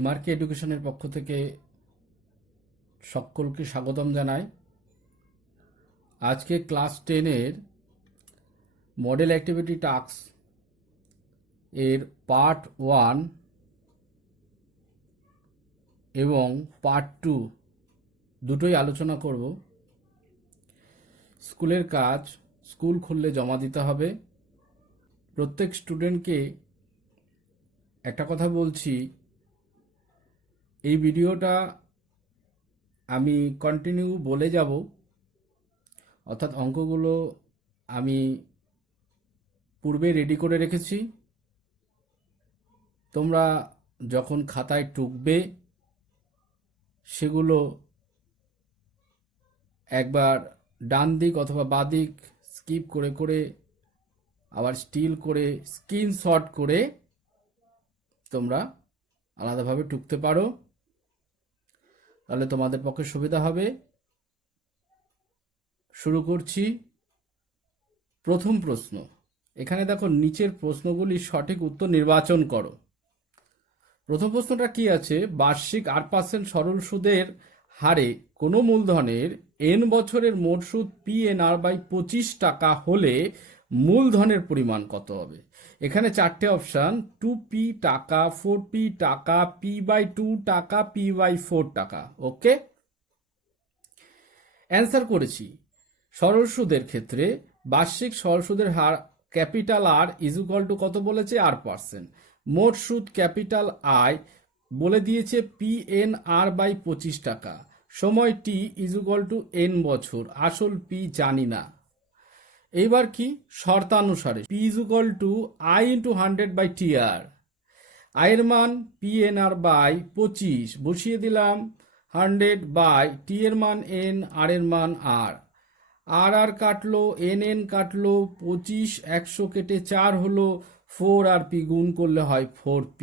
এমআরকে এডুকেশনের পক্ষ থেকে সকলকে স্বাগতম জানাই। আজকে ক্লাস 10-এর মডেল অ্যাক্টিভিটি টাস্ক এর পার্ট 1 এবং পার্ট 2 দুটোই আলোচনা করব। স্কুলের কাজ স্কুল খুললে জমা দিতে হবে। প্রত্যেক স্টুডেন্টকে একটা কথা বলছি, এই ভিডিওটা আমি কন্টিনিউ বলে যাব, অর্থাৎ অঙ্কগুলো আমি পূর্বে রেডি করে রেখেছি। তোমরা যখন খাতায় টুকবে সেগুলো একবার ডান দিক অথবা বাঁ দিক স্কিপ করে করে আবার স্টিল করে স্ক্রিনশট করে তোমরা আলাদাভাবে টুকতে পারো, তাহলে তোমাদের পক্ষে সুবিধা হবে। শুরু করছি। প্রথম প্রশ্ন, এখানে দেখো নিচের প্রশ্নগুলি সঠিক উত্তর নির্বাচন করো। প্রথম প্রশ্নটা কি আছে? বার্ষিক 8% সরল সুদের হারে কোনো মূলধনের n বছরের মোট সুদ PNR/25 টাকা হলে মূলধনের পরিমাণ কত হবে? এখানে চারটে অপশান, 2p টাকা, 4p টাকা, p/2 টাকা, p/4 টাকা। ওকে, অ্যান্সার করেছি। সরল সুদের ক্ষেত্রে বার্ষিক সরল সুদের হার ক্যাপিটাল আর ইজুকাল টু কত বলেছে? 8%। মোট সুদ ক্যাপিটাল আই বলে দিয়েছে PNR/25 টাকা। সময় টি ইজুকাল টু n বছর, আসল পি জানি না। এইবার কি? শর্তানুসারে P is equal to I into 100/TR। আয়ের মান PNR/25 বসিয়ে দিলাম, 100/T এর মান n, আর এর মান আর। আর কাটলো, n কাটলো, 25 100 কেটে 4 হলো 4, আর পি গুণ করলে হয় 4p।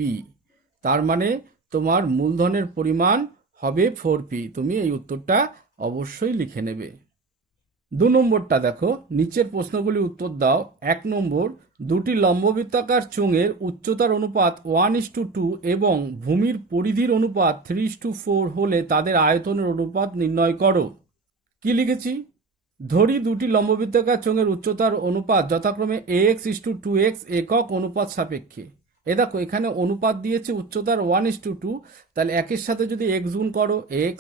তার মানে তোমার মূলধনের পরিমাণ হবে 4p। তুমি এই উত্তরটা অবশ্যই লিখে নেবে। 2 নম্বরটা দেখো, নিচের প্রশ্নগুলি উত্তর দাও। 1 নম্বর, দুটি লম্ববৃত্তাকার চোঙের উচ্চতার অনুপাত 1:2 এবং ভূমির পরিধির অনুপাত 3:4 হলে তাদের আয়তনের অনুপাত নির্ণয় করো। কি লিখেছি? ধরি দুটি লম্ববৃত্তাকার চোঙের উচ্চতার অনুপাত যথাক্রমে ax:2x একক অনুপাত সাপেক্ষে। দেখো এখানে অনুপাত দিয়েছে উচ্চতার 1:2, তাহলে একের সাথে যদি x গুণ করো x,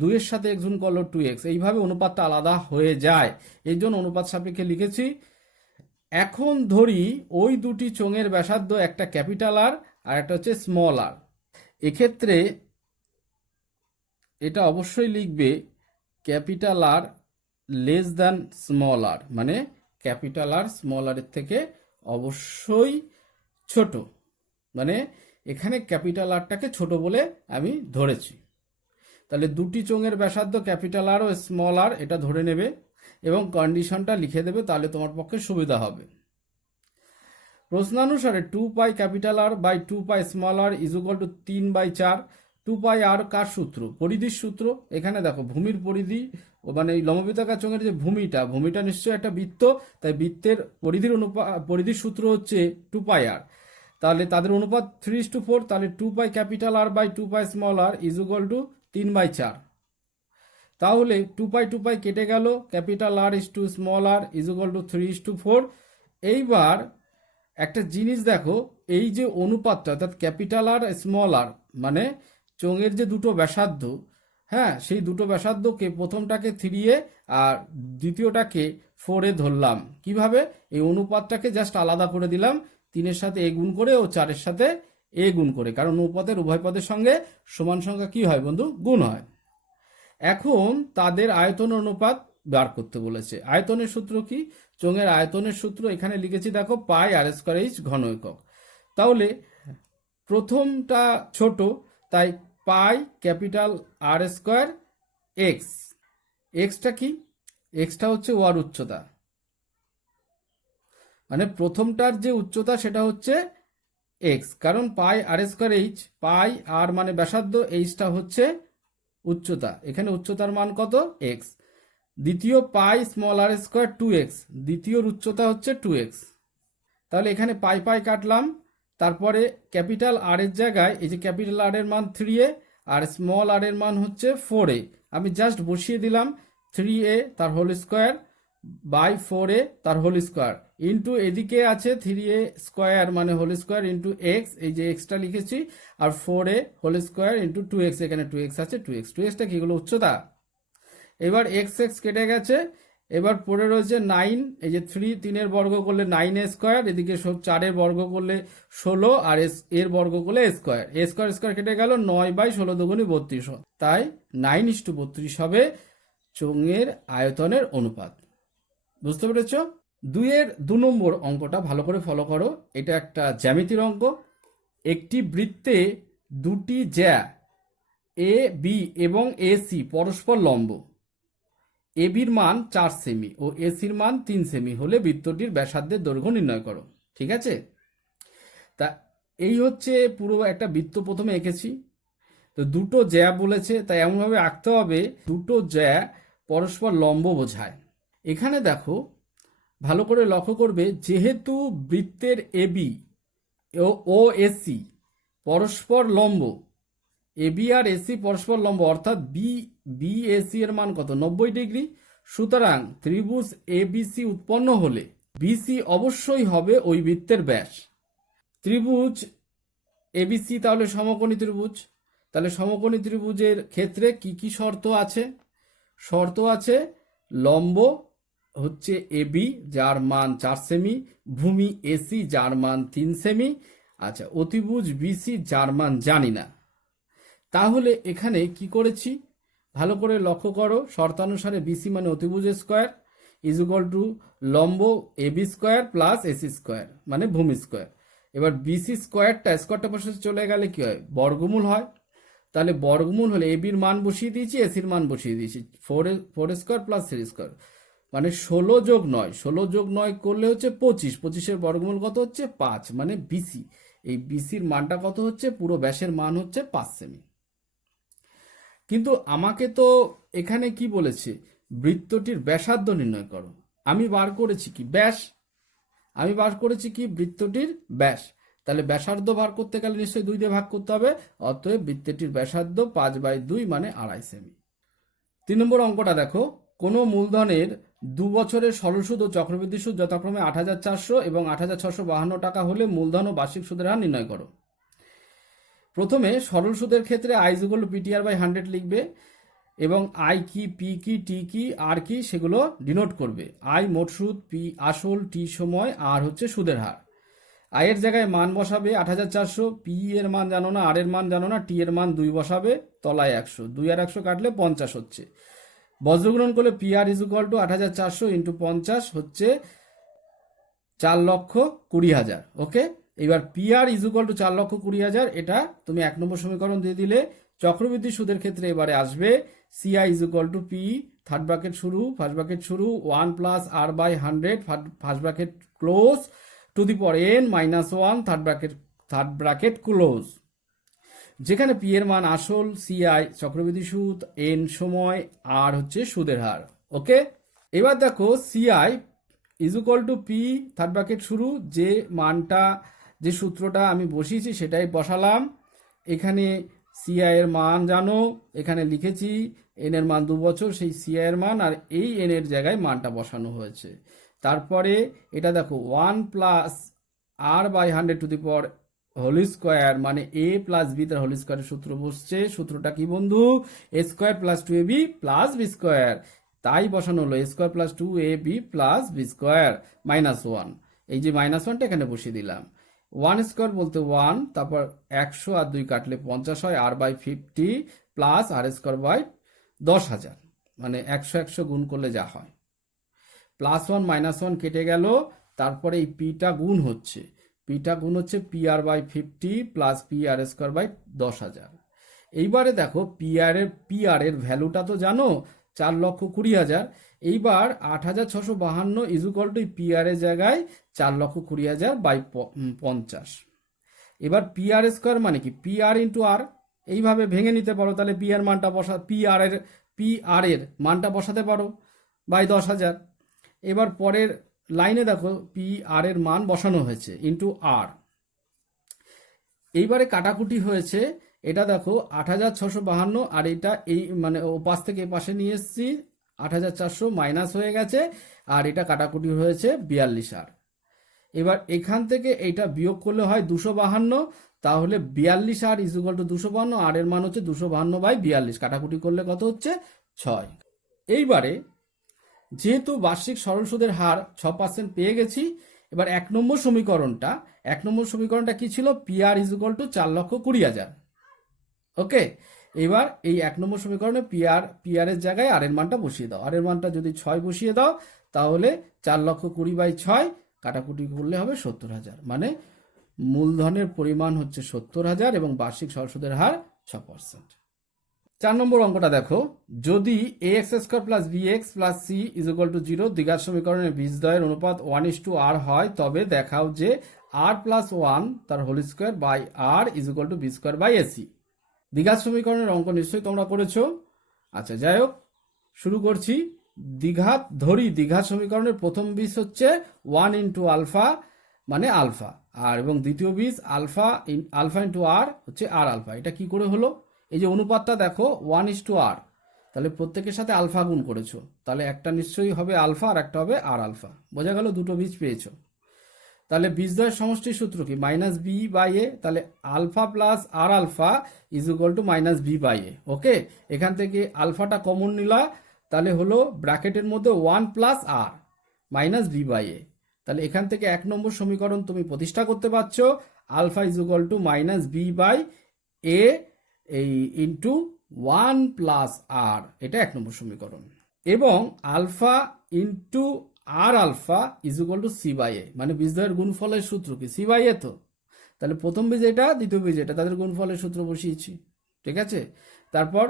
2 এর সাথে x গুণ করলো 2x, এইভাবে অনুপাতটা আলাদা হয়ে যায়, এই জন্য অনুপাত সাপেক্ষে লিখেছি। এখন ধরি ওই দুটি চোঙের ব্যাসার্ধ একটা ক্যাপিটাল আর আর একটা হচ্ছে স্মল আর। এক্ষেত্রে এটা অবশ্যই লিখবে capital R less than small R, মানে ক্যাপিটাল আর স্মল আর এর থেকে অবশ্যই ছোট, মানে এখানে ক্যাপিটাল আরটাকে ছোট বলে আমি ধরেছি। তাহলে দুটি চোঙের ব্যাসার্ধ ক্যাপিটাল আর ও স্মল আর এটা ধরে নেবে এবং কন্ডিশনটা লিখে দেবে, তাহলে তোমার পক্ষে সুবিধা হবে। প্রশ্নানুসারে 2π capital R by 2π small R is equal to 3/4। 2π R কার সূত্র? পরিধির সূত্র। এখানে দেখো ভূমির পরিধি, মানে এই লম্ববৃত্তাকার চোঙের যে ভূমিটা নিশ্চয়ই একটা বৃত্ত, তাই বৃত্তের পরিধির সূত্র হচ্ছে 2π আর। তাহলে তাদের অনুপাত 3:4, তাহলে 2π capital R by 2π small R is equal to 3/4। তাহলে 2π কেটে গেল, capital R is to small R is equal to 3:4। এইবার একটা জিনিস দেখো, এই যে অনুপাতটা অর্থাৎ ক্যাপিটাল আর স্মল আর মানে চোঙের যে দুটো ব্যাসার্ধ, হ্যাঁ, সেই দুটো ব্যাসার্ধকে প্রথমটাকে 3 আর দ্বিতীয়টাকে 4 ধরলাম। কিভাবে? এই অনুপাতটাকে জাস্ট আলাদা করে দিলাম, 3-এর সাথে এ গুণ করে ও 4-এর সাথে এ গুণ করে, কারণ অনুপাতের উভয় পদের সঙ্গে সমান সংখ্যা কি হয় বন্ধু? গুণ হয়। এখন তাদের আয়তন অনুপাত বার করতে বলেছে। আয়তনের সূত্র কি? চোঙের আয়তনের সূত্র এখানে লিখেছি দেখো, পাই আর স্কয়ার এইচ ঘন একক। তাহলে প্রথমটা ছোট, তাই pi capital R square x. এক্সটা কি? এক্সটা হচ্ছে ওয়ার উচ্চতা, মানে প্রথমটার যে উচ্চতা সেটা হচ্ছে এক্স, কারণ পাই আর স্কয়ার এইচ, পাই আর মানে ব্যাসার্ধ, এইচটা হচ্ছে উচ্চতা। এখানে উচ্চতার মান কত? এক্স। দ্বিতীয় পাই স্মল আর স্কয়ার 2x, দ্বিতীয়র উচ্চতা হচ্ছে 2x। তাহলে এখানে পাই কাটলাম, তারপরে ক্যাপিটাল আর এর জায়গায় এই যে ক্যাপিটাল আর এর মান 3a আর স্মল আর এর মান হচ্ছে 4a। আমি জাস্ট বসিয়ে দিলাম 3a তার হোল স্কোয়ার বাই 4a তার হোল স্কোয়ার ইন্টু এদিকে আছে 3a স্কোয়ার মানে হোল স্কোয়ার ইন্টু এক্স, এই যে এক্সটা লিখেছি, আর 4a whole square into 2x, এখানে 2x আছে, 2xটা কি হলো উচ্চতা। এবার এক্স এক্স কেটে গেছে, এবার পড়ে রয়েছে 9, এই যে 3 বর্গ করলে 9a স্কোয়ার, এদিকে 4 বর্গ করলে 16 আর এর বর্গ করলে স্কোয়ার, স্কোয়ার স্কোয়ার কেটে গেল, 9/16 দুগুণে 32, তাই 9:32 হবে চোঙের আয়তনের অনুপাত। বুঝতে পেরেছ? 2 নম্বর অঙ্কটা ভালো করে ফলো করো, এটা একটা জ্যামিতির অঙ্ক। একটি বৃত্তে দুটি জ্যা এ বি এবং এসি পরস্পর লম্ব, এবির মান 4 সেমি ও এসির মান 3 সেমি হলে বৃত্তটির ব্যাসার্ধের দৈর্ঘ্য নির্ণয় করো। ঠিক আছে, তা এই হচ্ছে পুরো একটা বৃত্ত প্রথমে এঁকেছি। তো দুটো জ্যা বলেছে, তাই এমনভাবে আঁকতে হবে দুটো জ্যা পরস্পর লম্ব বোঝায়। এখানে দেখো ভালো করে লক্ষ্য করবে, যেহেতু বৃত্তের এবি ও এসি পরস্পর লম্ব, এবি আর এসি পরস্পর লম্ব, অর্থাৎ বিএসি এর মান কত, 90 ডিগ্রি। সুতরাং ত্রিভুজ এবিসি উৎপন্ন হলে বিসি অবশ্যই হবে ওই বৃত্তের ব্যাস। ত্রিভুজ এবিসি তাহলে সমকোণী ত্রিভুজ, তাহলে সমকোণী ত্রিভুজের ক্ষেত্রে কি কি শর্ত আছে? শর্ত আছে লম্ব হচ্ছে এবি যার মান 4 সেমি, ভূমি এসি যার মান 3 সেমি, আচ্ছা অতিভুজ বিসি যার মান জানি না। তাহলে এখানে কি করেছি ভালো করে লক্ষ্য করো, শর্তানুসারে বিসি মানে অতিভুজ স্কোয়ার ইজ ইকুয়াল টু লম্ব AB square plus AC square মানে ভূমি স্কোয়ার। এবার বিসি স্কোয়ারটা পাশে চলে গেলে কি হয়, বর্গমূল হয়। তাহলে বর্গমূল হলে এবির মান বসিয়ে দিয়েছি, এসির মান বসিয়ে দিয়েছি, 4 স্কোয়ার প্লাস 3 স্কোয়ার মানে 16+9 করলে হচ্ছে 25, 25-এর বর্গমূল কত হচ্ছে 5 মানে বিসি। এই বিসির মানটা কত হচ্ছে, পুরো ব্যাসের মান হচ্ছে 5 সেমি। কিন্তু আমাকে তো এখানে কি বলেছে, বৃত্তটির ব্যাসার্ধ নির্ণয় করো। আমি বার করেছি কি ব্যাস, আমি বার করেছি কি বৃত্তটির ব্যাস। তাহলে ব্যাসার্ধ বার করতে গেলে নিশ্চয়ই 2 দিয়ে ভাগ করতে হবে, অতএব বৃত্তটির ব্যাসার্ধ 5/2 মানে 2.5 সেমি। 3 নম্বর অঙ্কটা দেখো, কোনো মূলধনের 2 বছরের সরল সুদ ও চক্রবৃদ্ধি সুদ যথাক্রমে 8,400 এবং 8,652 টাকা হলে মূলধন ও বার্ষিক সুদের হার নির্ণয় করো। প্রথমে সরল সুদের ক্ষেত্রে I is equal two PTR/100 লিখবে এবং আই কি, পি কি, টি কি, আর কি সেগুলো ডিনোট করবে। আই মোট সুদ, পি আসল, টি সময়, আর হচ্ছে সুদের হার। আই এর জায়গায় মান বসাবে 8,400, পি এর মান জানো না, আর এর মান জানো না, টি এর মান 2 বসাবে, তলায় 100, 2 আর 100 কাটলে 50 হচ্ছে। বজ্রগ্রহণ করলে P R is equal to 8,400 into 50 হচ্ছে 4,20,000। ওকে, এবার P R is equal to 4,20,000, এটা তুমি 1 নম্বর সমীকরণ দিয়ে দিলে। চক্রবৃদ্ধি সুদের ক্ষেত্রে এবারে আসবে CI is equal to P, third bracket শুরু, ফার্স্ট ব্র্যাকেট শুরু, 1 plus R/100, first bracket close, two the power n minus 1, third bracket close. যেখানে পি এর মান আসল, সিআই চক্রবৃদ্ধি সুদ, এন সময়, আর হচ্ছে সুদের হার। ওকে, এবার দেখো CI is equal to P, third bracket শুরু, যে মানটা যে সূত্রটা আমি বসিয়েছি সেটাই বসালাম। এখানে সিআই এর মান জানো, এখানে লিখেছি এন এর মান 2 বছর, সেই সিআই এর মান, আর এই এন এর জায়গায় মানটা বসানো হয়েছে। তারপরে এটা দেখো 1 plus R/100 to the power whole square মানে এ প্লাস বি তার হোল স্কোয়ারের সূত্র বসছে। সূত্রটা কি বন্ধু, a square plus 2ab plus b square, তাই বসানো হলো a square plus 2ab plus b square minus 1। এই যে মাইনাস 1টা এখানে বসিয়ে দিলাম। 1 স্কোয়ার বলতে 1, তারপর 100 আর 2 কাটলে 50 হয়, R/50 plus R square by 10,000 মানে 100 গুণ করলে যা হয়, প্লাস 1 মাইনাস 1 কেটে গেল। তারপরে এই পিটা গুণ হচ্ছে, PR/50 plus PR square by 10,000। এইবারে দেখো PR এর ভ্যালুটা তো জানো 4,20,000। এইবার 8,652 ইজ ইকুয়াল টু PR এর জায়গায় 4,20,000 বাই 50। এবার PR স্কোয়ার মানে কি, PR ইন্টু আর, এইভাবে ভেঙে নিতে পারো। তাহলে PR এর মানটা বসাতে পারো বাই 10,000। এবার পরের লাইনে দেখো PR এর মান বসানো হয়েছে ইন্টু আর, এইবারে কাটাকুটি হয়েছে, এটা দেখো ৮৬৫২ আর এটা এই মানে ও পাশ থেকে এ পাশে নিয়ে এসেছি, ৮৪০০ মাইনাস হয়ে গেছে, আর এটা কাটাকুটি হয়েছে ৪২ আর। এবার এখান থেকে এইটা বিয়োগ করলে হয় ২৫২, তাহলে ৪২ আর ইজুগাল টু ২৫২, আর এর মান হচ্ছে ২৫২/৪২, কাটাকুটি করলে কত হচ্ছে ৬। এইবারে যেহেতু বার্ষিক সরল সুদের হার ৬% পেয়ে গেছি, এবার ১ নম্বর সমীকরণটা কি ছিল, পিআর ইজুগাল টু ৪,২০,০০০। ওকে, এবার এই ১ নম্বর সমীকরণে পিআর এর জায়গায় আর এর মানটা বসিয়ে দাও, আর এর মানটা যদি ৬ বসিয়ে দাও তাহলে ৪,২০,০০০/৬ কাটাকুটি করলে হবে ৭০,০০০, মানে মূলধনের পরিমাণ হচ্ছে ৭০,০০০ এবং বার্ষিক সরল সুদের হার ৬%। ৪ নম্বর অঙ্কটা দেখো, যদি ax² plus bx plus c is equal to 0 দ্বিঘাত সমীকরণের বীজদ্বয়ের অনুপাত 1:r হয়, তবে দেখাও যে r প্লাস 1 তার whole square by r is equal to b²/ac। দ্বিঘাত সমীকরণের অঙ্ক নিশ্চয়ই তোমরা করেছো। আচ্ছা, যাই হোক, শুরু করছি। দ্বিঘাত সমীকরণের প্রথম বীজ হচ্ছে 1 ইন্টু আলফা মানে আলফা, আর এবং দ্বিতীয় বীজ আলফা ইন্টু আর হচ্ছে আর আলফা। এটা কি করে হলো, এই যে অনুপাতটা দেখো 1:r, তাহলে প্রত্যেকের সাথে আলফা গুণ করেছো, তাহলে একটা নিশ্চয়ই হবে আলফা আর একটা হবে আর আলফা। বোঝা গেল, দুটো বীজ পেয়েছো। তাহলে বীজদ্বয়ের সমষ্টির সূত্র কি, -b/a, তাহলে alpha plus r alpha is equal to -b/a। Okay, এখান থেকে আলফাটা কমন নিলা, তাহলে হলো ব্র্যাকেটের মধ্যে 1 প্লাস আর -b/a। তাহলে এখান থেকে ১ নম্বর সমীকরণ তুমি প্রতিষ্ঠা করতে পারছো, alpha is equal to -b/a এই ইন্টু 1 প্লাস আর, এটা ১ নম্বর সমীকরণ। এবং alpha into r alpha is equal to c/a, মানে বীজদ্বয়ের গুণফলের সূত্র কি, c/a। তো তাহলে প্রথম বীজ এটা, দ্বিতীয় বীজ এটা, তাদের গুণফলের সূত্র বসিয়েছি। ঠিক আছে, তারপর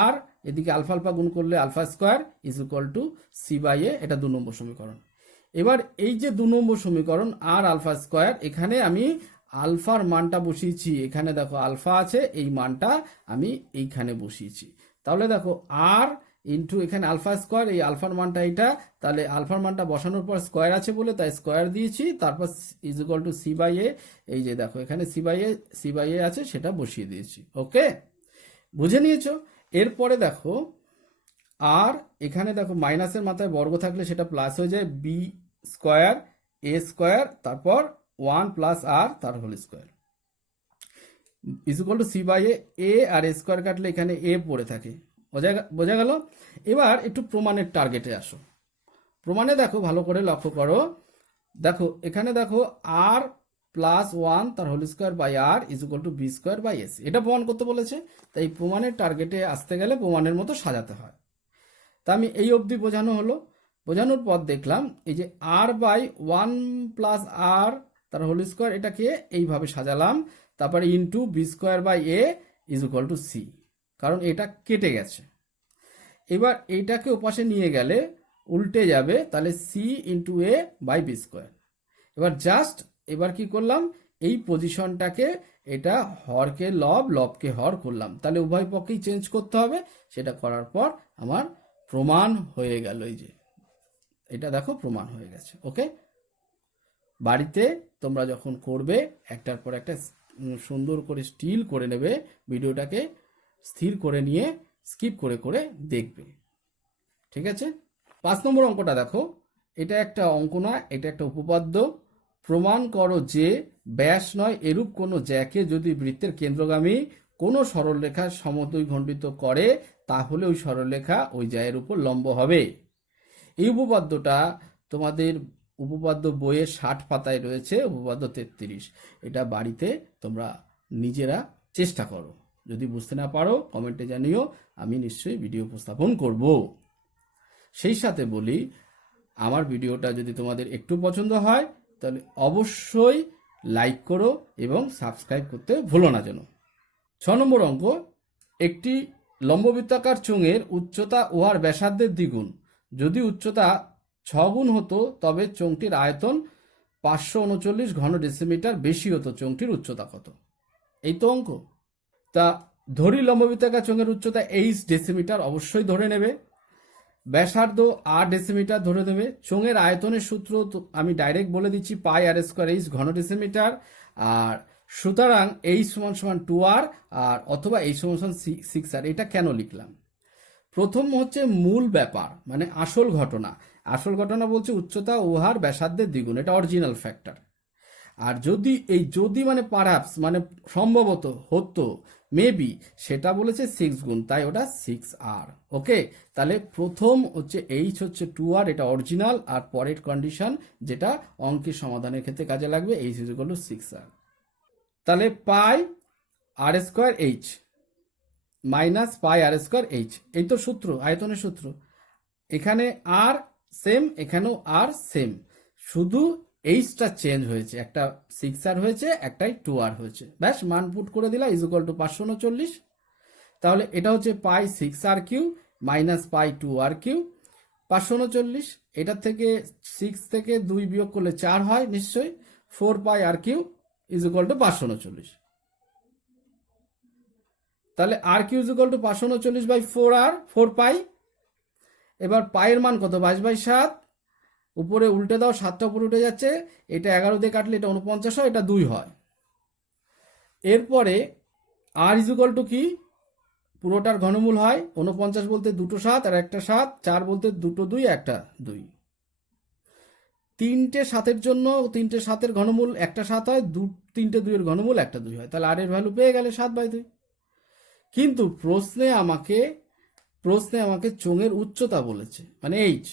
আর এদিকে আলফা আলফা গুণ করলে alpha square is equal to c/a, এটা ২ নম্বর সমীকরণ। এবার এই যে ২ নম্বর সমীকরণ আর আলফা স্কোয়ার, এখানে আমি আলফার মানটা বসিয়েছি, এখানে দেখো আলফা আছে, এই মানটা আমি এইখানে বসিয়েছি। তাহলে দেখো আর ইন্টু এখানে আলফা স্কোয়ার, এই আলফার মানটা এটা, তাহলে আলফার মানটা বসানোর পর স্কোয়ার আছে বলে তাই স্কোয়ার দিয়েছি, তারপর ইজ ইকুয়াল টু c/a, এই যে দেখো এখানে c/a আছে, সেটা বসিয়ে দিয়েছি। ওকে, বুঝে নিয়েছো। এরপরে দেখো আর এখানে দেখো মাইনাসের মাথায় বর্গ থাকলে সেটা প্লাস হয়ে যায়, b²a², তারপর 1 প্লাস আর তার whole square is equal to c/a। A আর এ স্কোয়ার কাটলে এখানে এ পড়ে থাকে। বোঝা গেল। এবার একটু প্রমাণের টার্গেটে আসো। প্রমাণে দেখো, ভালো করে লক্ষ্য করো, দেখো এখানে দেখো আর প্লাস 1 তার whole square by r is equal to b²/ac, এটা প্রমাণ করতে বলেছে। তাই প্রমাণের টার্গেটে আসতে গেলে প্রমাণের মতো সাজাতে হয়। তা আমি এই অবধি বোঝানো হলো। বোঝানোর পর দেখলাম এই যে r/1 প্লাস আর তার হোল স্কোয়ার, এটাকে এইভাবে সাজালাম, তারপরে into b²/a is equal two c, কারণ এটা কেটে গেছে। এবার এইটাকে ওপাশে নিয়ে গেলে উল্টে যাবে, তাহলে c into a by b²। এবার কি করলাম, এই পজিশনটাকে, এটা হরকে লব, লবকে হর করলাম, তাহলে উভয় পক্ষেই চেঞ্জ করতে হবে। সেটা করার পর আমার প্রমাণ হয়ে গেল। এই যে এটা দেখো প্রমাণ হয়ে গেছে। ওকে, বাড়িতে তোমরা যখন করবে একটার পর একটা সুন্দর করে স্টিল করে নেবে, ভিডিওটাকে স্থির করে নিয়ে স্কিপ করে করে দেখবে। ঠিক আছে। ৫ নম্বর অঙ্কটা দেখো, এটা একটা অঙ্ক না, এটা একটা উপপাদ্য। প্রমাণ করো যে ব্যাস নয় এরূপ কোনো জ্যাকে যদি বৃত্তের কেন্দ্রগামী কোনো সরলরেখা সমদ্বিখণ্ডিত করে, তাহলে ওই সরলরেখা ওই জ্যায়ের উপর লম্ব হবে। এই উপপাদ্যটা তোমাদের উপপাদ্য বইয়ের ৬০ পাতায় রয়েছে, উপপাদ্য ৩৩। এটা বাড়িতে তোমরা নিজেরা চেষ্টা করো। যদি বুঝতে না পারো কমেন্টে জানিও, আমি নিশ্চয়ই ভিডিও উপস্থাপন করব। সেই সাথে বলি, আমার ভিডিওটা যদি তোমাদের একটু পছন্দ হয় তাহলে অবশ্যই লাইক করো এবং সাবস্ক্রাইব করতে ভুলো না যেন। ৬ নম্বর অঙ্ক, একটি লম্ববৃত্তাকার চোঙের উচ্চতা উহার ব্যাসার্ধের দ্বিগুণ। যদি উচ্চতা ৬ গুণ হতো তবে চোঙটির আয়তন ৫৩৯ ঘন ডেসিমিটার বেশি হতো। চোঙটির উচ্চতা কত? এই তো অঙ্ক। তা ধরি লম্ববৃত্তাকার চোঙের উচ্চতা 8 ডেসিমিটার, অবশ্যই ধরে নেবে। ব্যাসার্ধ 8 ডেসিমিটার ধরে দেবে। চোঙের আয়তনের সূত্র আমি ডাইরেক্ট বলে দিচ্ছি, πr² ঘন ডেসিমিটার। আর সুতরাং এইচ সমান সমান 2r আর অথবা এইচ সমান সমান 6r। এটা কেন লিখলাম? প্রথম হচ্ছে মূল ব্যাপার, মানে আসল ঘটনা। আসল ঘটনা বলছে উচ্চতা উহার ব্যাসার্ধের দ্বিগুণ, এটা অরিজিনাল ফ্যাক্টর। আর যদি মানে পারহ্যাপস মানে সম্ভবত হতো মেবি, সেটা বলেছে 6 গুণ, তাই ওটা 6r। ওকে, তাহলে প্রথম হচ্ছে এইচ হচ্ছে 2r, এটা অরিজিনাল। আর পরের কন্ডিশন যেটা অঙ্কের সমাধানের ক্ষেত্রে কাজে লাগবে, H is equal two 6r। তাহলে পাই আর স্কোয়ার এইচ মাইনাস পাই আর স্কোয়ার এইচ, এই তো সূত্র, আয়তনের সূত্র। এখানে আর সেম, এখানেও আর সেম, শুধু এইচটা চেঞ্জ হয়েছে, একটা 6r হয়েছে, একটাই 2r হয়েছে। ব্যাস, মান পুট করে দিলা ইজ ইকুয়াল টু 539। তাহলে এটা হচ্ছে pi 6r cube minus pi 2r cube 539। এটা থেকে 6 থেকে 2 বিয়োগ করলে 4 হয় নিশ্চয়ই, 4 pi R cube is equal to 539। তাহলে R cube is equal to 539 by 4r, 4 pi. এবার পাইয়ের মান কত? 22/7। উপরে উল্টে দাও, 7টা উপরে উঠে যাচ্ছে, এটা 11 দিয়ে কাটলে এটা 49 হয়, এটা 2 হয়। এরপরে আর ইজ ইকুয়াল টু কি? পুরোটার ঘনমূল হয়, 49 বলতে দুটো 7 আর একটা 7, 4 বলতে দুটো 2 একটা 2। তিনটে 7-এর জন্য তিনটে 7-এর ঘনমূল একটা 7 হয়, তিনটে 2-এর ঘনমূল একটা 2 হয়। তাহলে আর এর ভ্যালু পেয়ে গেলে 7/2। কিন্তু প্রশ্নে আমাকে চোঙের উচ্চতা বলেছে, মানে এইচ।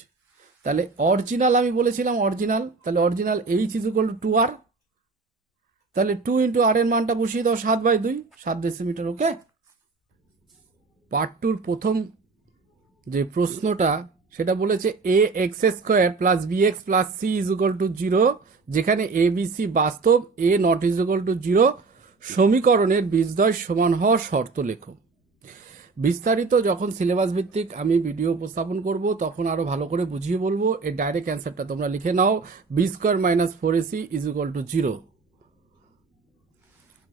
তাহলে অরিজিনাল আমি বলেছিলাম অরিজিনাল, তাহলে original H is equal two 2r। তাহলে 2 ইন্টু আর এর মানটা বসিয়ে দাও 7/2, 7 ডেসিমিটার। ওকে, পার্ট 2-র প্রথম যে প্রশ্নটা সেটা বলেছে a x square plus b x plus c is equal to 0, যেখানে এ বি সি বাস্তব, a not is equal to 0 সমীকরণের বীজদ্বয় সমান হওয়ার শর্ত লেখো। বিস্তারিত যখন সিলেবাস ভিত্তিক আমি ভিডিও উপস্থাপন করব তখন আরো ভালো করে বুঝিয়ে বলবো। এর ডাইরেক্ট অ্যান্সারটা তোমরা লিখে নাও, B square minus 4ac is equal to 0।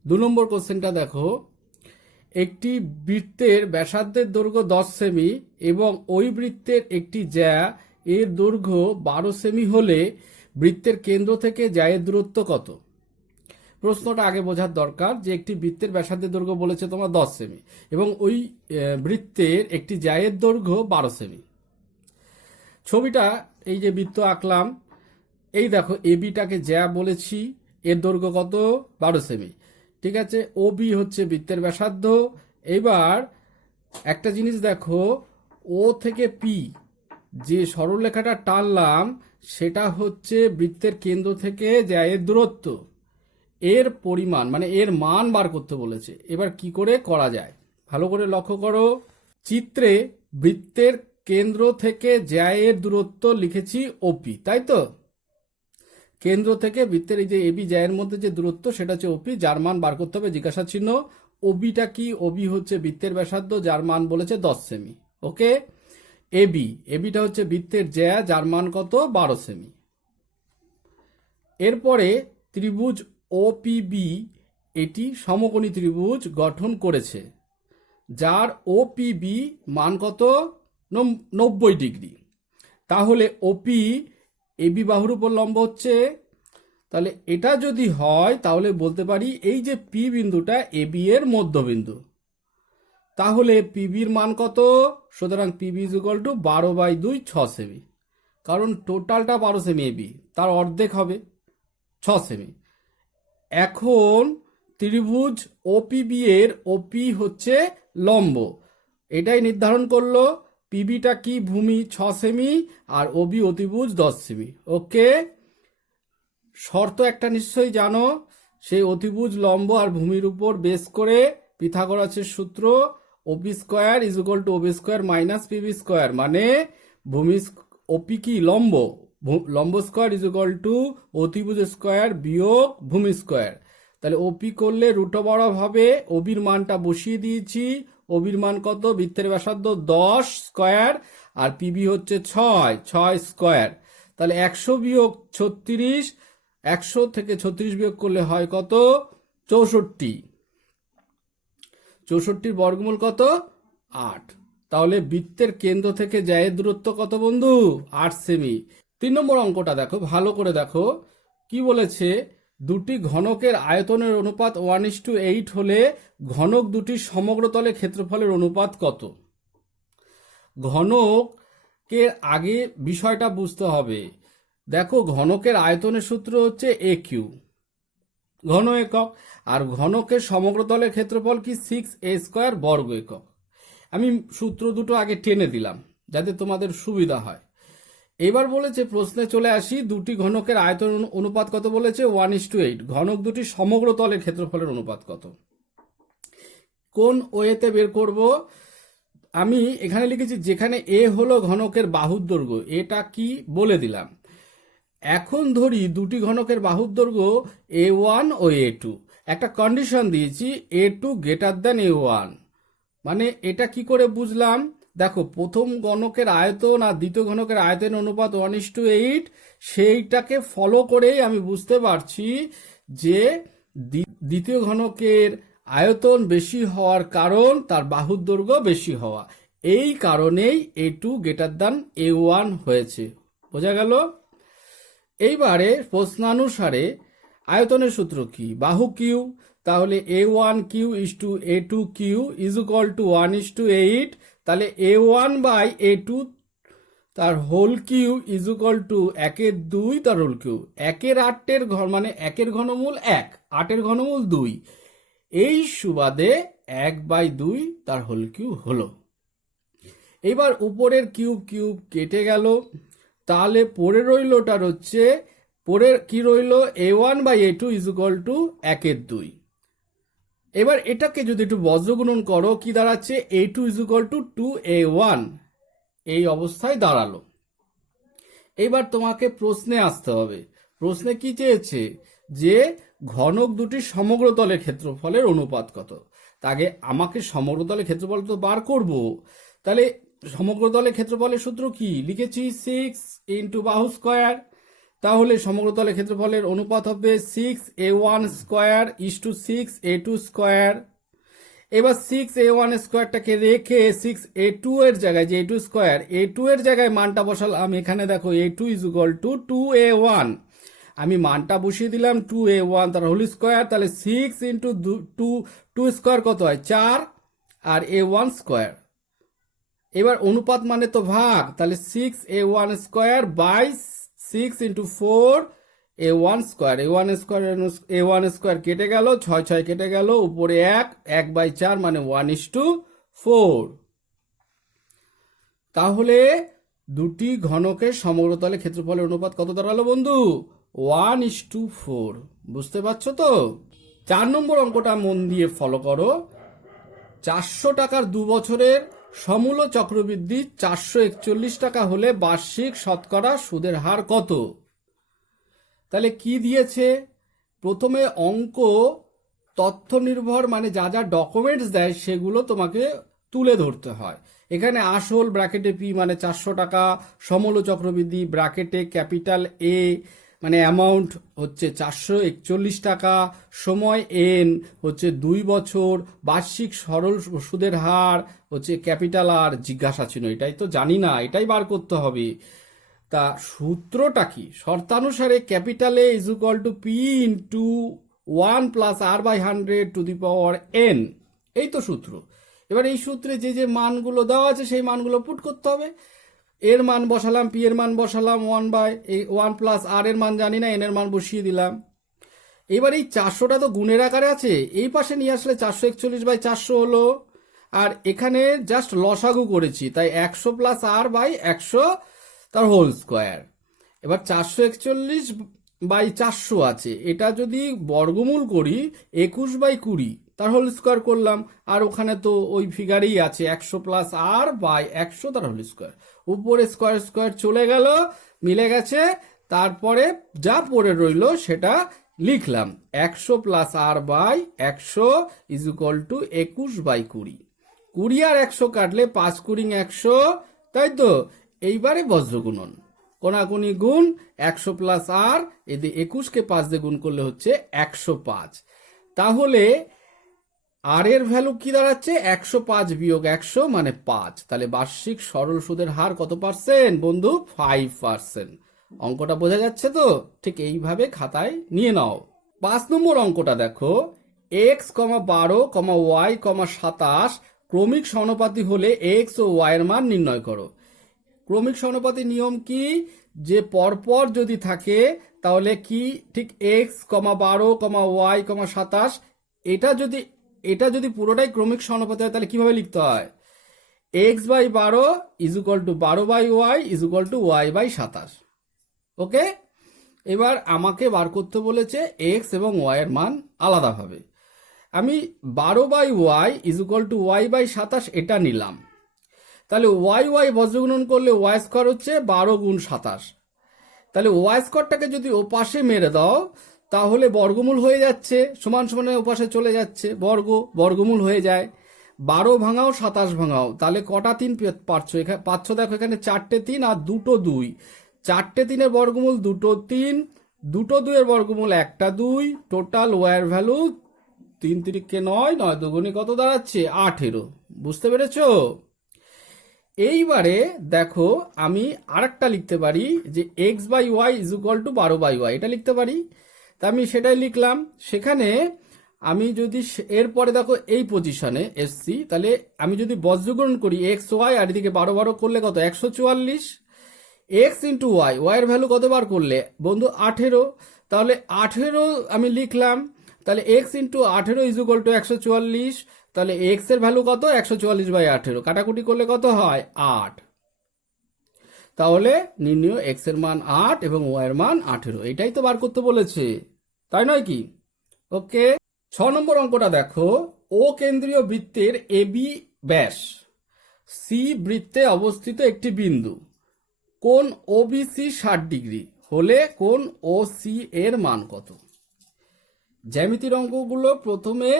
2 number কোশ্চেনটা দেখো, একটি বৃত্তের ব্যাসার্ধের দৈর্ঘ্য 10 সেমি এবং ওই বৃত্তের একটি জ্যা এর দৈর্ঘ্য 12 সেমি হলে বৃত্তের কেন্দ্র থেকে জ্যায়ের দূরত্ব কত? প্রশ্নটা আগে বোঝার দরকার যে একটি বৃত্তের ব্যাসার্ধের দৈর্ঘ্য বলেছে তোমার 10 সেমি এবং ওই বৃত্তের একটি জ্যায়ের দৈর্ঘ্য 12 সেমি। ছবিটা এই যে বৃত্ত আঁকলাম, এই দেখো এবিটাকে জ্যা বলেছি, এর দৈর্ঘ্য কত? 12 সেমি। ঠিক আছে, ওবি হচ্ছে বৃত্তের ব্যাসার্ধ। এবার একটা জিনিস দেখো, ও থেকে পি যে সরলরেখাটা টানলাম সেটা হচ্ছে বৃত্তের কেন্দ্র থেকে জ্যায়ের দূরত্ব, এর পরিমাণ মানে এর মান বার করতে বলেছে। এবার কি করে করা যায় ভালো করে লক্ষ্য করো। চিত্রে বৃত্তের কেন্দ্র থেকে জ্যায়ের দূরত্ব লিখেছি ওপি, তাই তো? কেন্দ্র থেকে বৃত্তের এই যে এবি জ্যায়ের মধ্যে যে দূরত্ব সেটা হচ্ছে ওপি, যার মান বার করতে হবে জিজ্ঞাসা চিহ্ন। ওবিটা কি? ওবি হচ্ছে বৃত্তের ব্যাসার্ধ যার মান বলেছে 10 সেমি। ওকে, এবিটা হচ্ছে বৃত্তের জ্যা যার মান কত? 12 সেমি। এরপরে ত্রিভুজ ওপিবি এটি সমকোণী ত্রিভুজ গঠন করেছে যার ওপিবি মান কত? 90 ডিগ্রি। তাহলে ওপি এবি বাহুর উপর লম্ব হচ্ছে। তাহলে এটা যদি হয় তাহলে বলতে পারি এই যে পি বিন্দুটা এবি এর মধ্যবিন্দু। তাহলে পিবির মান কত? সুতরাং PB is equal two 12/2 6 semi, কারণ টোটালটা 12 সেমি, এবি তার অর্ধেক হবে 6 সেমি। এখন ত্রিভুজ ওপিবি এর ওপি হচ্ছে লম্ব, এটাই নির্ধারণ করলো। পিবিটা কি? ভূমি 6 সেমি আর ওবি অতিভুজ 10 সেমি। ওকে, শর্ত একটা নিশ্চয়ই জানো, সেই অতিভুজ লম্ব আর ভূমির উপর বেস করে পিথাগোরাসের সূত্র ওপি square is equal two Obi square minus PB square, মানে ভূমি ওপি কি? লম্ব, লম্ব স্কোয়ার ইজ ইকুয়াল টু অতিভুজ স্কোয়ার বিয়োগ ভূমি স্কোয়ার। তাহলে ওপি করলে √অফ হবে, ওবির মানটা বসিয়ে দিয়েছি। ওবির মান কত? বৃত্তের ব্যাসার্ধ 10 স্কোয়ার আর পিবি হচ্ছে 6 স্কোয়ার। তাহলে 100 বিয়োগ 36, 100 থেকে 36 বিয়োগ করলে হয় কত? 64। 64 বর্গমূল কত? 8। তাহলে বৃত্তের কেন্দ্র থেকে জ্যায়ের দূরত্ব কত বন্ধু? 8 সেমি। 3 নম্বর অঙ্কটা দেখো, ভালো করে দেখো কি বলেছে। দুটি ঘনকের আয়তনের অনুপাত 1:8 হলে ঘনক দুটির সমগ্র তলে ক্ষেত্রফলের অনুপাত কত? ঘনকের আগে বিষয়টা বুঝতে হবে। দেখো, ঘনকের আয়তনের সূত্র হচ্ছে এ কিউ, ঘন একক, আর ঘনকের সমগ্র তলের ক্ষেত্রফল কি 6a² বর্গ একক। আমি সূত্র দুটো আগে টেনে দিলাম যাতে তোমাদের সুবিধা হয়। এবার বলেছে, প্রশ্নে চলে আসি, দুটি ঘনকের আয়তন অনুপাত কত বলেছে? 1:8। ঘনক দুটি সমগ্র তলের ক্ষেত্রফলের অনুপাত কত? কোন ওয়েতে বের করব? আমি এখানে লিখেছি, যেখানে এ হলো ঘনকের বাহুর দৈর্ঘ্য, এটা কি বলে দিলাম। এখন ধরি দুটি ঘনকের বাহুর দৈর্ঘ্য a1 ও a2, একটা কন্ডিশন দিয়েছি a2 গ্রেটার দ্যান a1। মানে এটা কি করে বুঝলাম? দেখো, প্রথম ঘনকের আয়তন আর দ্বিতীয় ঘনকের আয়তনের অনুপাত 1:8, সেইটাকে ফলো করেই আমি বুঝতে পারছি যে দ্বিতীয় ঘনকের আয়তন বেশি হওয়ার কারণ তার বাহুর দৈর্ঘ্য বেশি হওয়া, এই কারণেই a2 গ্রেটার দ্যান a1 হয়েছে। বোঝা গেল? এইবারে প্রশ্নানুসারে আয়তনের সূত্র কি? বাহু কিউ, তাহলে a1 cube is to a2 cube is equal to 1:8। তাহলে a1 বাই a2 তার whole cube is equal to 1/2 তার হোল কিউ। 1/8 মানে 1 ঘনমূল 1, 8 ঘনমূল 2, এই সুবাদে 1/2 তার হোল কিউ হলো। এবার উপরের কিউব কিউব কেটে গেল, তাহলে পরে রইলটার হচ্ছে, পরে কি রইল? a1 by a2 is equal to 1/2। এবার এটাকে যদি একটু বজ্রগুণন করো, কি দাঁড়াচ্ছে? a2 is equal two 2a1, এই অবস্থায় দাঁড়ালো। এবার তোমাকে প্রশ্নে আসতে হবে। প্রশ্নে কি চেয়েছে? যে ঘনক দুটির সমগ্র তলের ক্ষেত্রফলের অনুপাত কত। আগে আমাকে সমগ্র তলের ক্ষেত্রফল তো বার করব। তাহলে সমগ্র তলের ক্ষেত্রফলের সূত্র কি লিখেছি? 6 ইন্টু বাহু স্কয়ার। তাহলে সমগ্র তলের ক্ষেত্রফলের অনুপাত হবে 6a1 square is two 6a2 square. এবার 6a1 স্কোয়ারটাকে রেখে 6a2 এর জায়গায়, যে a2 স্কোয়ার, a2 এর জায়গায় মানটা বসালাম। এখানে দেখো a2 is equal two 2a1, আমি মানটা বসিয়ে দিলাম 2a1 তার হোল স্কোয়ার। তাহলে 6 ইন্টু 2 স্কোয়ার কত হয়? 4, আর a1 স্কোয়ার। এবার অনুপাত মানে তো ভাগ, তাহলে 6a1 square by 6 into 4 a1 square. a1 square কেটে গেল, 6 6 কেটে গেল, উপরে 1/4 মানে 1:4। তাহলে দুটি ঘনকের সমগ্রতলে ক্ষেত্রফলের অনুপাত কত দাঁড়ালো বন্ধু? 1:4। বুঝতে পারছো তো? 4 নম্বর অঙ্কটা মন দিয়ে ফলো করো। 400 টাকার 2 বছরের সমূল চক্রবৃদ্ধি 441 টাকা হলে বার্ষিক শতকরা সুদের হার কত? তাহলে কি দিয়েছে? প্রথমে অঙ্ক তথ্য নির্ভর, মানে যা যা ডকুমেন্টস দেয় সেগুলো তোমাকে তুলে ধরতে হয়। এখানে আসল ব্র্যাকেটে পি মানে 400 টাকা, সমূল চক্রবৃদ্ধি ব্র্যাকেটে ক্যাপিটাল এ মানে অ্যামাউন্ট হচ্ছে 441 টাকা, সময় এন হচ্ছে 2 বছর, বার্ষিক সরল সুদের হার হচ্ছে ক্যাপিটাল আর, জিজ্ঞাসা ছিল এটাই তো জানি না, এটাই বার করতে হবে। তা সূত্রটা কি? শর্তানুসারে capital A is equal to P into 1 plus R by 100 to the power N, এই তো সূত্র। এবার এই সূত্রে যে যে মানগুলো দেওয়া আছে সেই মানগুলো পুট করতে হবে। এর মান বসালাম, পি এর মান বসালাম 1 প্লাস আর এর মান জানি না, এন এর মান বসিয়ে দিলাম। এবার এই 400টা তো গুণের আকারে আছে, এই পাশে নিয়ে আসলে 441/400 হলো। আর এখানে জাস্ট লসাগু করেছি, তাই 100 প্লাস আর বাই 100 তার হোল স্কোয়ার। এবার 441/400 আছে, এটা যদি বর্গমূল করি 21/20 তার হোল স্কোয়ার করলাম। আর ওখানে তো ওই ফিগারেই আছে 100 প্লাস আর বাই 100 তার হোল স্কোয়ার। উপরে স্কোয়ার স্কোয়ার চলে গেল, মিলে গেছে। তারপরে যা পড়ে রইল সেটা লিখলাম, 100 plus R by 100 is equal to 21/20। 20 আর 100 কাটলে 5 কুড়িং 100, তাই তো? এইবারে বজ্রগুণন, কোনাকুনি গুণ, 100 প্লাস আর, এতে 21কে 5 দিয়ে গুণ করলে হচ্ছে 105। তাহলে আর এর ভ্যালু কি দাঁড়াচ্ছে? 105 বিয়োগ 100 মানে 5। তাহলে বার্ষিক সরল সুদের হার কত পার্সেন্ট বন্ধু? 5%। অঙ্কটা বোঝা যাচ্ছে তো? ঠিক এইভাবে খাতায় নিয়ে নাও। 5 নম্বর অঙ্কটা দেখো, এক্স কমা 12 কমা ওয়াই কমা 27 ক্রমিক সমানুপাতি হলে এক্স ও ওয়াই এর মান নির্ণয় করো। ক্রমিক সমানুপাতি নিয়ম কি, যে পরপর যদি থাকে তাহলে কি ঠিক এক্স কমা 12 কমা ওয়াই কমা 27 এটা যদি পুরোটাই ক্রমিক সমানুপাতি হয় তাহলে কিভাবে লিখতে হয়, x by 12 is equal to 12 by y is equal to y by 27। Okay, এবার আমাকে বার করতে বলেছে এক্স এবং ওয়াই এর মান আলাদাভাবে। আমি 12 by y is equal to y by 27 এটা নিলাম। তাহলে ওয়াই ওয়াই বজ্রগুণন করলে ওয়াই স্কোয়ার হচ্ছে 12 গুণ 27। তাহলে ওয়াই স্কোয়ারটাকে যদি ও পাশে মেরে দাও তাহলে বর্গমূল হয়ে যাচ্ছে, সমান সমানে ও পাশে চলে যাচ্ছে, বর্গমূল হয়ে যায়। 12 ভাঙাও 27 ভাঙাও, তাহলে কটা 3 পাচ্ছ দেখো, এখানে 4টে 3 আর 2টো 2। 4টে 3-এর বর্গমূল 2টো 3, 2টো 2-এর বর্গমূল 1টা 2, টোটাল ওয়ার ভ্যালু 3 3 9, 9 দুগুণে কত দাঁড়াচ্ছে 18। বুঝতে পেরেছো? এইবারে দেখো আমি আরেকটা লিখতে পারি যে x by y is equal to 12 by y, এটা লিখতে পারি। তা আমি সেটাই লিখলাম। সেখানে আমি যদি এরপরে দেখো এই পজিশনে এসছি, তাহলে আমি যদি বজ্রগুণন করি এক্স ওয়াই আর এদিকে 12 12 করলে কত 144, এক্স ইন্টু ওয়াই, ওয়াই এর ভ্যালু কতবার করলে বন্ধু 18, তাহলে 18 আমি লিখলাম। তাহলে x into 18 is equal two 144, তাহলে এক্স এর ভ্যালু কত 144 বাই 18, কাটাকুটি করলে কত হয় 8। তাহলে নির্ণয় এক্স এর মান 8 এবং ওয়াই এর মান 18, এটাই তো বার করতে বলেছে, তাই নয় কি? ওকে, 6 নম্বর অঙ্কটা দেখো, ও কেন্দ্রীয় বৃত্তের এবি ব্যাস সি বৃত্তে অবস্থিত একটি বিন্দু, কোণ ওবিসি 60 ডিগ্রি হলে কোণ ও সি এর মান কত? জ্যামিতির অঙ্কগুলো প্রথমে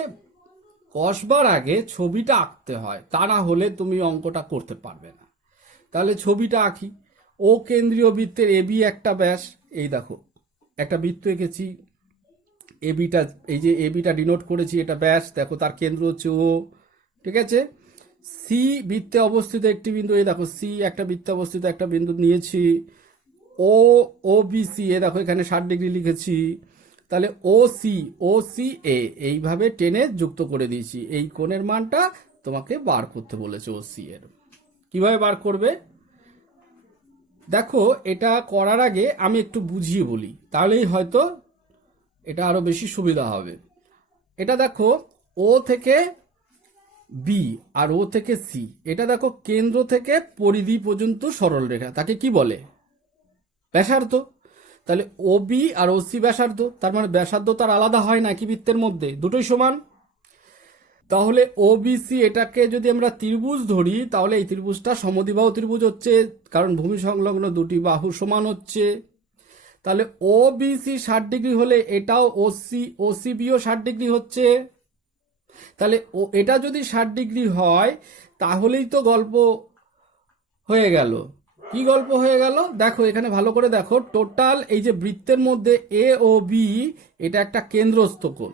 কষবার আগে ছবিটা আঁকতে হয়, তা না হলে তুমি অঙ্কটা করতে পারবে না। তাহলে ছবিটা আঁকি। ও কেন্দ্রীয় বৃত্তের এবি একটা ব্যাস, এই দেখো একটা বৃত্ত এঁকেছি, এবিটা এই যে এবিটা ডিনোট করেছি, এটা ব্যাস, দেখো তার কেন্দ্র হচ্ছে ও, ঠিক আছে। সি বৃত্তে অবস্থিত একটি বিন্দু, এই দেখো সি একটা বৃত্তে অবস্থিত একটা বিন্দু নিয়েছি। ও ও বি সি, এ দেখো এখানে 60 ডিগ্রি লিখেছি। তাহলে ও সি এ এইভাবে টেনে যুক্ত করে দিয়েছি। এই কোণের মানটা তোমাকে বার করতে বলেছে ও সি এর। কিভাবে বার করবে দেখো, এটা করার আগে আমি একটু বুঝিয়ে বলি, তাহলেই হয়তো এটা আরো বেশি সুবিধা হবে। এটা দেখো ও থেকে বি আর ও থেকে সি, এটা দেখো কেন্দ্র থেকে পরিধি পর্যন্ত সরল রেখা, তাকে কি বলে? ব্যাসার্ধ। তাহলে ও বি আর ও সি ব্যাসার্ধ, তার মানে ব্যাসার্ধ তার আলাদা হয় না কি বৃত্তের মধ্যে, দুটোই সমান। তাহলে ও বি সি এটাকে যদি আমরা ত্রিভুজ ধরি, তাহলে এই ত্রিভুজটা সমদ্বিবাহু ত্রিভুজ হচ্ছে, কারণ ভূমি সংলগ্ন দুটি বাহু সমান হচ্ছে। তাহলে ও বি সি 60 ডিগ্রি হলে এটাও ও সি বিও 60 ডিগ্রি হচ্ছে। তাহলে এটা যদি 60 ডিগ্রি হয় তাহলেই তো গল্প হয়ে গেল। কি গল্প হয়ে গেল দেখো, এখানে ভালো করে দেখো, টোটাল এই যে বৃত্তের মধ্যে এ ও বি এটা একটা কেন্দ্রস্থ কোণ,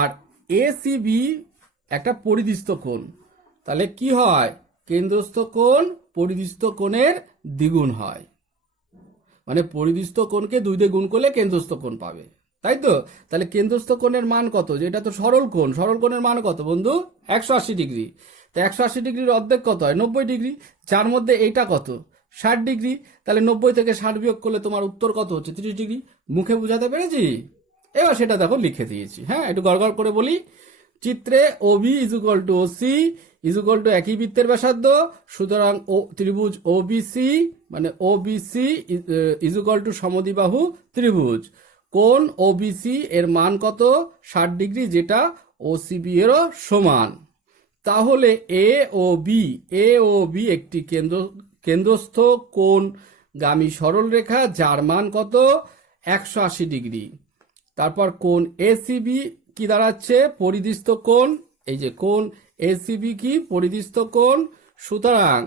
আর এ সি বি একটা পরিধিস্থ কোণ। তাহলে কি হয়, কেন্দ্রস্থ কোণ পরিধিস্থ কোণের দ্বিগুণ হয়, মানে পরিধিস্থ কোণকে 2 দিয়ে গুণ করলে কেন্দ্রস্থ কোণ পাবে, তাই তো? তাহলে কেন্দ্রস্থ কোণের মান কত, যেটা তো সরল কোণ, সরল কোণের মান কত বন্ধু 180 ডিগ্রি। তো 180 ডিগ্রির অর্ধেক কত হয় 90 ডিগ্রি, যার মধ্যে এইটা কত 60 ডিগ্রি। তাহলে 90 থেকে 60 বিয়োগ করলে তোমার উত্তর কত হচ্ছে 30 ডিগ্রি। মুখে বুঝাতে পেরেছি? এবার সেটা দেখো লিখে দিয়েছি। হ্যাঁ, একটু গড়গড় করে বলি। চিত্রে OB is equal to OC is equal to একই বৃত্তের ব্যাসার্ধ, সুতরাং ও ত্রিভুজ ওবিসি মানে ওবিসি ইজ ইকুয়াল টু সমদ্বিবাহু ত্রিভুজ। কোণ ওবিসি এর মান কত 60 ডিগ্রি, যেটা ওসিবি এরও সমান। তাহলে এ ও বি একটি কেন্দ্রস্থ কোণগামী সরলরেখা, যার মান কত 180 ডিগ্রি। তারপর কোণ এসিবি কি দাঁড়াচ্ছে পরিধিস্থ কোণ, এই যে কোণ এসিবি কি পরিধিস্থ কোণ, সুতরাং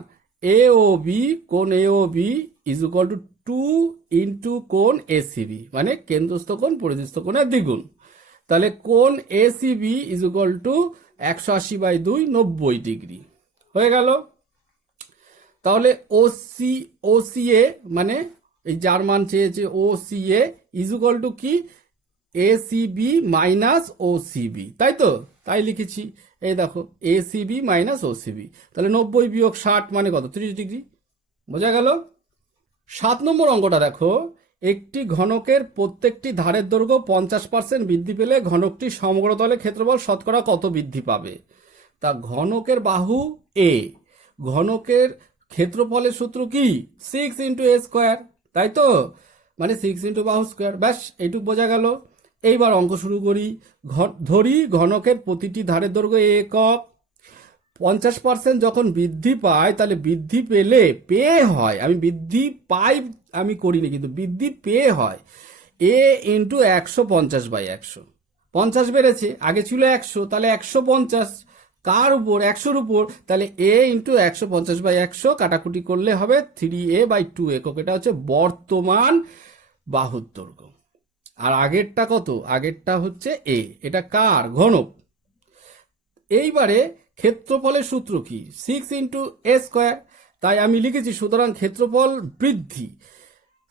কোণ A O B is equal to 2 into কোণ এসিবি, মানে কেন্দ্রস্থ কোণ পরিধিস্থ কোণের দ্বিগুণ। তাহলে কোণ ACB is equal to 180 by 2 90 degree হয়ে গেল। তাহলে ও সি এ মানে এই যার মান চেয়েছে O C A is equal to কি এসিবি মাইনাস ওসিবি, তাই তো? তাই লিখেছি, এই দেখো এসিবি মাইনাস ওসিবি, তাহলে 90 বিয়োগ 60 মানে কত? 30 ডিগ্রি। বোঝা গেল? 7 নম্বর অঙ্কটা দেখো, একটি ঘনকের প্রত্যেকটি ধারের দৈর্ঘ্য 50% বৃদ্ধি পেলে ঘনকটির সমগ্র তলে ক্ষেত্রফল শতকরা কত বৃদ্ধি পাবে? তা ঘনকের বাহু এ, ঘনকের ক্ষেত্রফলের সূত্র কি? 6 ইন্টু এ স্কোয়ার, তাই তো? মানে 6 ইন্টু বাহু স্কোয়ার, ব্যাস এইটুকু বোঝা গেল। এইবার অঙ্ক শুরু করি। ধরি ঘনকের প্রতিটি ধারের দৈর্ঘ্য একক, 50% যখন বৃদ্ধি পায়, তাহলে বৃদ্ধি পেলে পেয়ে হয়, আমি বৃদ্ধি পাই আমি করিনি, কিন্তু বৃদ্ধি পেয়ে হয় এ ইন্টু 150/100। 50 বেড়েছে, আগে ছিল 100, তাহলে 150 কার উপর? 100-র উপর, তাহলে এ ইন্টু 150/100 কাটাকুটি করলে হবে 3a/2 একক। এটা হচ্ছে বর্তমান বাহুর দৈর্ঘ্য। আর আগেরটা কত? আগেরটা হচ্ছে এ, এটা কার? ঘনক। এইবারে ক্ষেত্রফলের সূত্র কি? 6 ইন্টু এ স্কোয়ার, তাই আমি লিখেছি সুতরাং ক্ষেত্রফল বৃদ্ধি,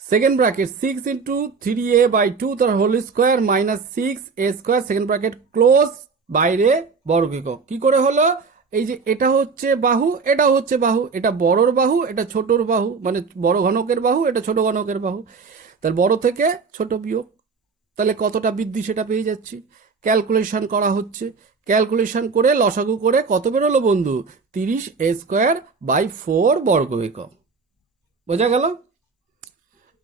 সেকেন্ড ব্র্যাকেট 6 ইন্টু 3a/2 তার whole square minus 6a square, second bracket close, বাইরে বর্গ একক। কি করে হলো? এই যে এটা হচ্ছে বাহু, এটা হচ্ছে বাহু, এটা বড়র বাহু, এটা ছোটর বাহু, মানে বড় ঘনকের বাহু, এটা ছোট ঘনকের বাহু, তাহলে বড় থেকে ছোট বিয়োগ, তাহলে কতটা বৃদ্ধি সেটা পেয়ে যাচ্ছি। ক্যালকুলেশন করা হচ্ছে, ক্যালকুলেশন করে লসাগু করে কত বেরোলো বন্ধু? 30a²/4 বর্গ একক। বোঝা গেল?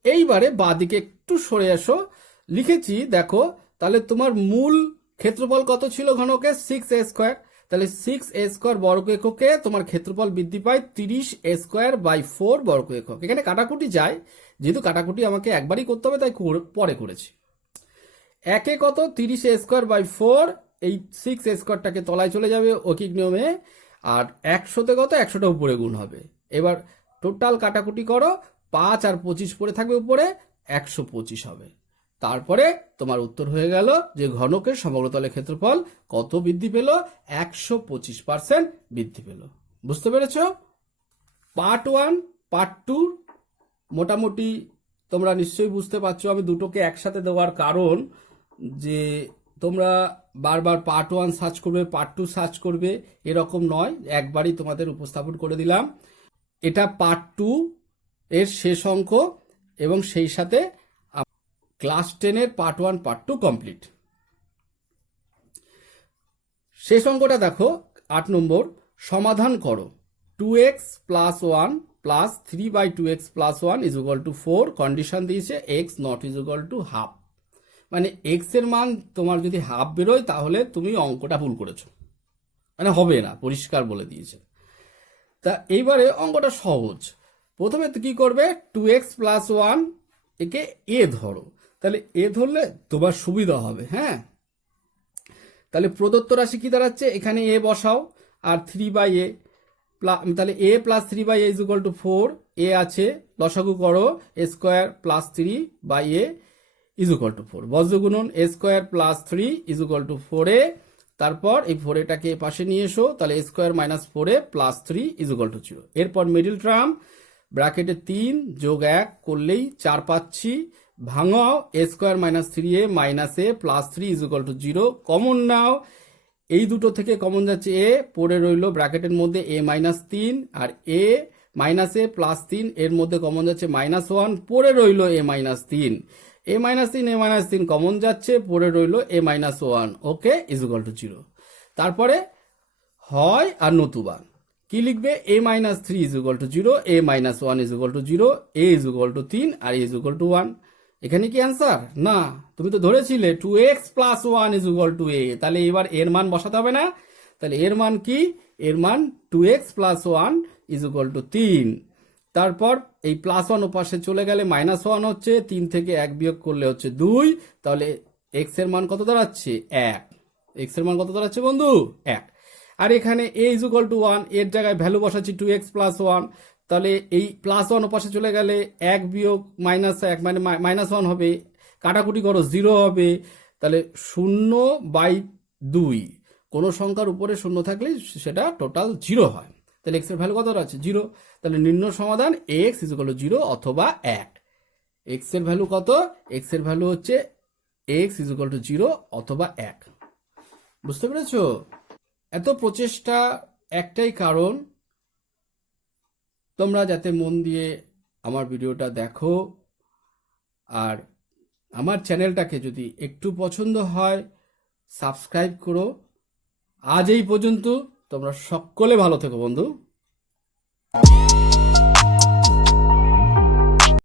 এইবারে বাদিকে একটু সরে আসো, লিখেছি দেখো, তাহলে তোমার মূল ক্ষেত্রফল কত ছিল ঘনকের? 6a², তাহলে 6a² বর্গ এককে তোমার ক্ষেত্রফল বৃদ্ধি পায় 30a²/4 বর্গ একক। এখানে কাটাকুটি যায়, যেহেতু কাটাকুটি আমাকে একবারই করতে হবে তাই পরে করেছি। একে কত? 30a²/4, এই 6a²টাকে তলায় চলে যাবে ঐকিক নিয়মে, আর 100তে কত? 100টা উপরে গুণ হবে। এবার টোটাল কাটাকুটি করো, 5 আর 25 পড়ে থাকবে উপরে, 125 হবে। তারপরে তোমার উত্তর হয়ে গেল যে ঘনকের সমগ্র তলের ক্ষেত্রফল কত বৃদ্ধি পেল? 125% বৃদ্ধি পেল। বুঝতে পেরেছ? পার্ট 1 পার্ট 2 মোটামুটি তোমরা নিশ্চয়ই বুঝতে পারছো। আমি দুটোকে একসাথে দেওয়ার কারণ যে তোমরা বারবার পার্ট 1 সার্চ করবে, পার্ট 2 সার্চ করবে, এরকম নয়, একবারই তোমাদের উপস্থাপন করে দিলাম। এটা পার্ট 2 এর শেষ অঙ্ক, এবং সেই সাথে ক্লাস 10-এর পার্ট 1 পার্ট 2 কমপ্লিট। শেষ অঙ্কটা দেখো, 8 নম্বর, সমাধান করো। 2x + 1 + 3/2x + 1 = 4, কন্ডিশন দিয়েছে x not = হাফ, মানে x এর মান তোমার যদি হাফ বেরোয় তাহলে তুমি অঙ্কটা ভুল করেছো, মানে হবে না, পরিষ্কার বলে দিয়েছে। তা এইবারে অঙ্কটা সহজ। প্রথমে কি করবে? 2x + 1 একে এ ধরো, তাহলে এ ধরলে তোমার সুবিধা হবে। হ্যাঁ, তাহলে প্রদত্ত রাশি কি দাঁড়াচ্ছে? এখানে এ বসাও, আর 3/a, তাহলে a + 3/a = 4, এ আছে, লসাগু করো, a² + 3/a = 4, বজ্রগুণন a² + 3 = 4a, তারপর এই 4aটাকে পাশে নিয়ে এসো, তাহলে a² - 4a + 3 = 0। এরপর মিডিল টার্ম ব্র্যাকেটে 3 যোগ 1 করলেই 4 পাচ্ছি, ভাঙাও, a² - 3a - a + 3 = 0, কমন নাও, এই দুটো থেকে কমন যাচ্ছে এ, পড়ে রইল ব্র্যাকেটের মধ্যে a - 3, আর a - a + 3 এর মধ্যে কমন যাচ্ছে -1, পড়ে রইল a - 3, a - 3 a - 3 কমন যাচ্ছে, পড়ে রইল a - 1, ওকে, = 0। তারপরে হয় আর নতুবা কি লিখবে? a - 3 = 0, a - 1 = 0, a = 3 R a = 1। এখানে কি অ্যান্সার? না, তুমি তো ধরেছিলে 2x + 1 = a, তাহলে এবার এর মান বসাতে হবে না? তাহলে এর মান কি? এর মান 2x + 1 = 3। তারপর এই +1 ওপাশে চলে গেলে -1 হচ্ছে, 3 থেকে 1 বিয়োগ করলে হচ্ছে 2, তাহলে x এর মান কত দাঁড়াচ্ছে? 1। x এর মান কত দাঁড়াচ্ছে বন্ধু? 1। আর এখানে a = 1, এর জায়গায় ভ্যালু বসাচ্ছি 2x + 1, তাহলে এই +1 ওপাশে চলে গেলে 1 বিয়োগ -1 মানে -1 হবে, কাটাকুটি করো 0 হবে, তাহলে 0/2, কোনো সংখ্যার উপরে 0 থাকলে সেটা টোটাল 0 হয়, তাহলে x এর ভ্যালু কত আছে? 0। তাহলে নির্ণয় সমাধান x = 0 অথবা 1। x এর ভ্যালু কত? x এর ভ্যালু হচ্ছে এক্স ইজ ইকুয়াল টু 0 অথবা 1। বুঝতে পেরেছো? এত প্রচেষ্টা একটাই কারণ, তোমরা যাতে মন দিয়ে আমার ভিডিওটা দেখো, আর আমার চ্যানেলটাকে যদি একটু পছন্দ হয় সাবস্ক্রাইব করো। আজ এই পর্যন্ত, তোমরা সকলে ভালো থেকো বন্ধু।